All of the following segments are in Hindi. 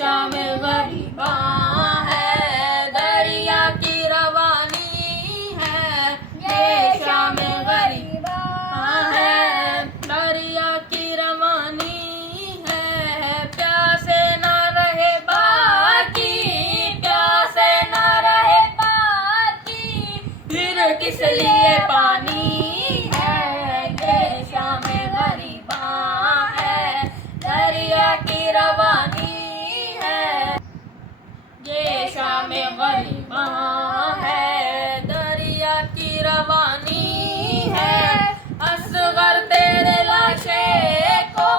शाम गरीबा है, दरिया की रवानी है। ये शाम गरीबा है, दरिया की रवानी है। प्यासे न रहे बाकी, प्यासे न रहे बाकी, फिर किस लिए पानी है। ये शाम गरीबा है, दरिया की रवानी है। ये शाम गरीबा है, दरिया की रवानी है। असगर तेरे लाशे को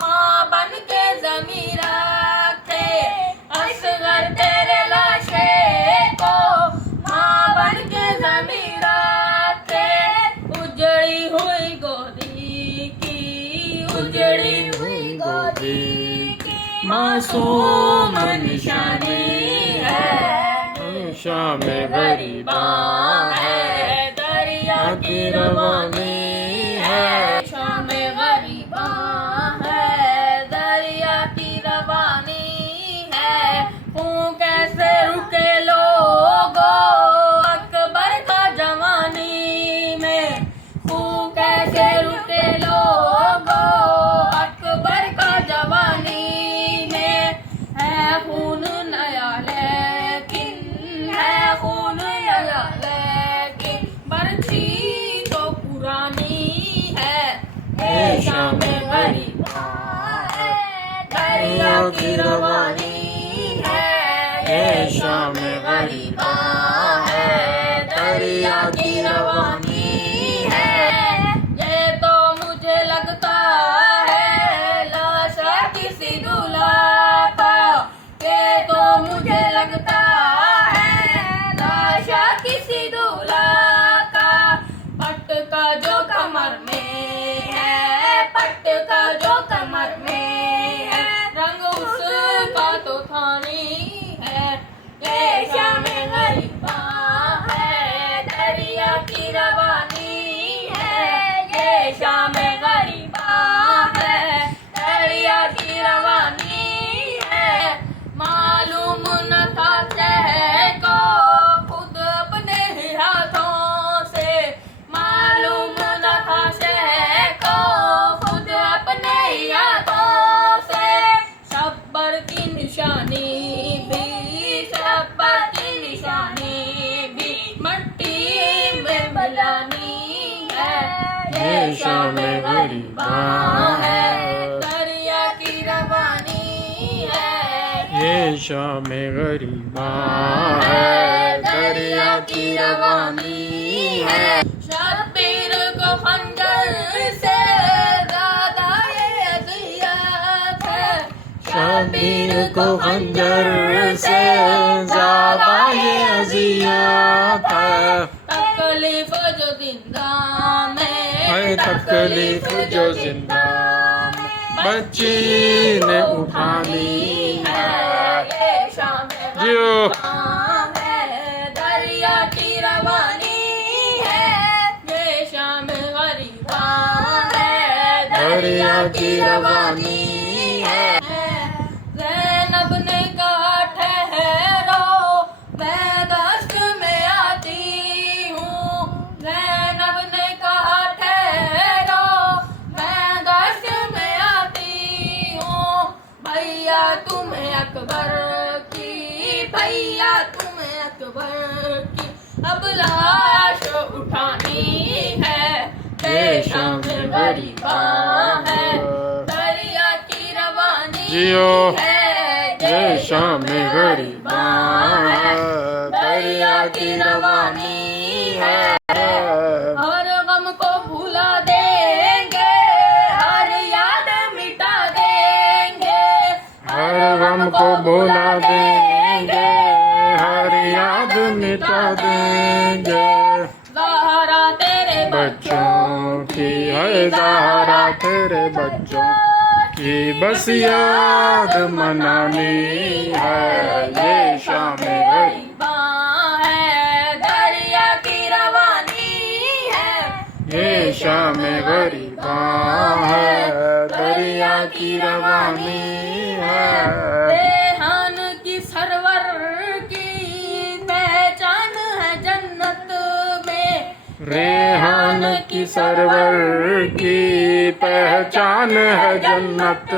माँ बन के जमीन रखे, असगर तेरे लाशे को माँ बन के जमीन रखे। उजड़ी हुई गोदी की, उजड़ी हुई गोदी की मासूम निशानी है। शाम गरीबा है, दरिया की रवानी है। शाम गरीबा है, दरिया की रवानी है। तू कैसे रुके लोगो अकबर का जवानी में, तू कैसे रुके लोगो अकबर का जवानी में। है खून नया लेकिन, है खून नया लेकिन, बर्छी तो पुरानी है। ये शाम गरीबा है, दरिया की रवानी है। ये शाम गरीबा है, दरिया की रवानी है। ये तो मुझे लगता है लाश किसी दूल्हा का, ये तो मुझे लगता है लाश किसी दूल्हा का। पट का जो कमर में है, पट का जो कमर में है, रंग उसका तो थानी है। ये शाम गरीबा है, दरिया की रवानी है। ये शाम गरीबा है, दरिया की रवानी है। मालूम न था शह को खुद अपने ही हाथों से, मालूम न था शह को खुद अपने ही हाथों से। शब्बर की निशानी भी, शब्बर की निशानी भी मट्टी में मिलानी है। ये शाम गरीबा है, दरिया की रवानी है। ये शाम गरीबा है, दरिया की रवानी है। शब्बीर को खंजर से ज्यादा ये अज़ियत है। शब्बीर को खंजर से ज्यादा ये अज़ियत है। तकलीफ जो जिंदा में, है तकलीफ जो जिंदा बच्ची ने उठानी है। ये शाम जियो है, दरिया की रवानी है। ये शाम गरीबा है, दरिया की रवानी है। ज़ैनब ने कहा ठहरो, मैं दश्त में आती हूँ। ज़ैनब ने कहा ठहरो, मैं दश्त में आती हूँ। भैया तुम्हें अकबर की, भैया तुम्हें अकबर की अब लाश उठानी है। ये शाम गरीबा है, दरिया की रवानी जियो है। ये शाम गरीबा है, दरिया की रवानी है। हर गम को भुला देंगे, हर याद मिटा देंगे, हर गम को भुला देंगे, हर याद मिटा देंगे। ज़हरा तेरे बच्चों की है ज़हरा तेरे बच्चों की बस याद मनानी है। ये शाम गरीबा है, दरिया की रवानी है। ये शाम गरीबा है, दरिया की रवानी है। की सरवर की पहचान है जन्नत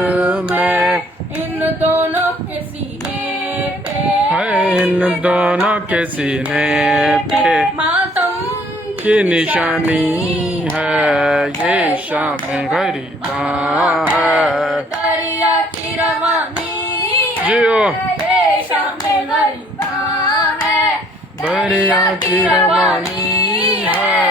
में। इन दोनों के सीने पे है इन दोनों के सीने पे मातम की निशानी है, ये शाम गरीबा है। दरिया की रवानी है, जियो। ये शाम गरीबा है। दरिया की रवानी है।